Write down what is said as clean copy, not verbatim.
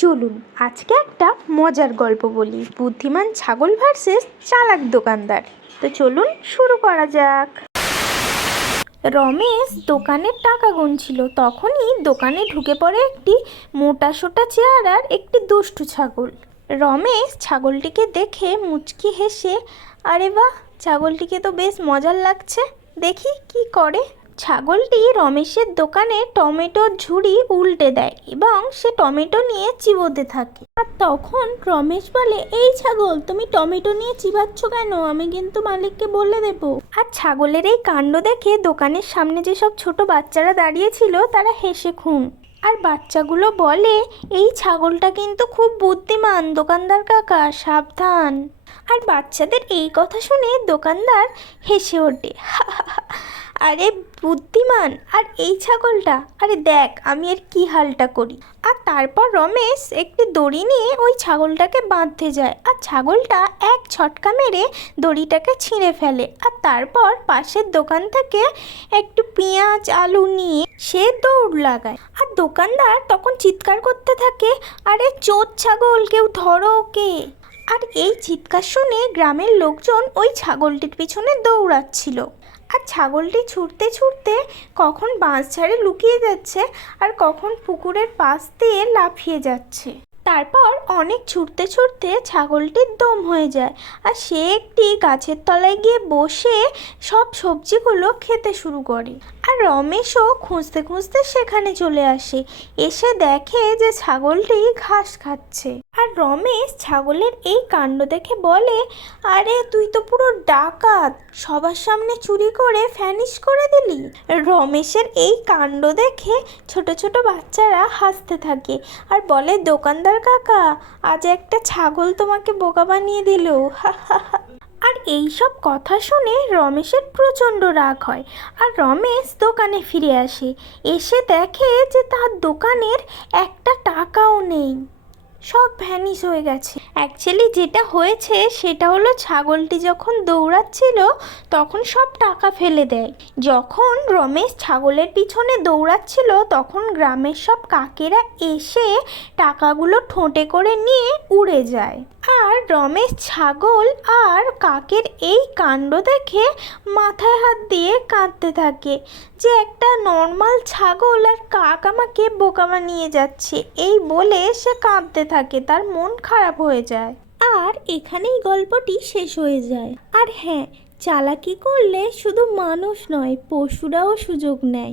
চলুন আজকে একটা মজার গল্প বলি, বুদ্ধিমান ছাগল ভার্সেস চালাক দোকানদার। তো চলুন শুরু করা যাক। রমেশ দোকানের টাকা গুনছিল, তখনই দোকানে ঢুকে পড়ে একটি মোটাসোটা চেহারার একটি দুষ্টু ছাগল। রমেশ ছাগলটিকে দেখে মুচকি হেসে, আরে বাহ, ছাগলটিকে তো বেশ মজার লাগছে, দেখি কি করে। ছাগলটি রমেশের দোকানে টমেটোর ঝুড়ি উল্টে দেয় এবং সে টমেটো নিয়ে চিবোতে থাকে। আর তখন রমেশ বলে, এই ছাগল, তুমি টমেটো নিয়ে চিবাচ্ছ কেন? আমি কিন্তু মালিককে বলে দেব। আর ছাগলের এই কাণ্ড দেখে দোকানের সামনে যেসব ছোট বাচ্চারা দাঁড়িয়েছিল তারা হেসে খুন। আর বাচ্চাগুলো বলে, এই ছাগলটা কিন্তু খুব বুদ্ধিমান দোকানদার কাকা, সাবধান। আর বাচ্চাদের এই কথা শুনে দোকানদার হেসে ওঠে, আরে বুদ্ধিমান আর এই ছাগলটা, আরে দেখ আমি এর কি হালটা করি। আর তারপর রমেশ একটি দড়ি নিয়ে ওই ছাগলটাকে বাঁধতে যায়, আর ছাগলটা এক ছটকা মেরে দড়িটাকে ছিঁড়ে ফেলে। আর তারপর পাশের দোকান থেকে একটু পেঁয়াজ আলু নিয়ে সে দৌড় লাগায়। আর দোকানদার তখন চিৎকার করতে থাকে, আরে চোর ছাগল, কেউ ধরো ওকে। আর এই চিৎকার শুনে গ্রামের লোকজন ওই ছাগলটির পিছনে দৌড়াচ্ছিল। আর ছাগলটি ছুটতে ছুটতে কখন বাঁশঝাড়ে লুকিয়ে যাচ্ছে আর কখন পুকুরের পাশ দিয়ে লাফিয়ে যাচ্ছে। তারপর অনেক ছুটতে ছুটতে ছাগলটির দম হয়ে যায়, আর সে একটি গাছের তলায় গিয়ে বসে সব সবজিগুলো খেতে শুরু করে। আর রমেশও খুঁজতে খুঁজতে সেখানে চলে আসে, এসে দেখে যে ছাগলটি ঘাস খাচ্ছে। আর রমেশ ছাগলের এই কাণ্ড দেখে বলে, আরে তুই তো পুরো ডাকাত, সবার সামনে চুরি করে ফ্যানিশ করে দিলি। রমেশের এই কাণ্ড দেখে ছোট ছোট বাচ্চারা হাসতে থাকে আর বলে, দোকানদার কাকা, আজ একটা ছাগল তোমাকে বোকা বানিয়ে দিল। আর এই সব কথা শুনে রমেশের প্রচণ্ড রাগ হয়। আর রমেশ দোকানে ফিরে আসে, এসে দেখে যে তার দোকানের একটা টাকাও নেই, সব ভ্যানিশ হয়ে গেছে। অ্যাকচুয়ালি যেটা হয়েছে সেটা হলো, ছাগলটি যখন দৌড়াচ্ছিল তখন সব টাকা ফেলে দেয়। যখন রমেশ ছাগলের পিছনে দৌড়াচ্ছিল তখন গ্রামের সব কাকেরা এসে টাকাগুলো ঠোঁটে করে নিয়ে উড়ে যায়। আর রমেশ ছাগল আর কাকের এই কাণ্ড দেখে মাথায় হাত দিয়ে কাঁদতে থাকে যে একটা নর্মাল ছাগল আর কাক আমাকে বোকা বানিয়ে যাচ্ছে, এই বলে সে কাঁদতে থাকে, তার মন খারাপ হয়ে যায়। আর এখানেই গল্পটি শেষ হয়ে যায়। আর হ্যাঁ, চালাকি করলে শুধু মানুষ নয়, পশুরাও সুযোগ নেয়।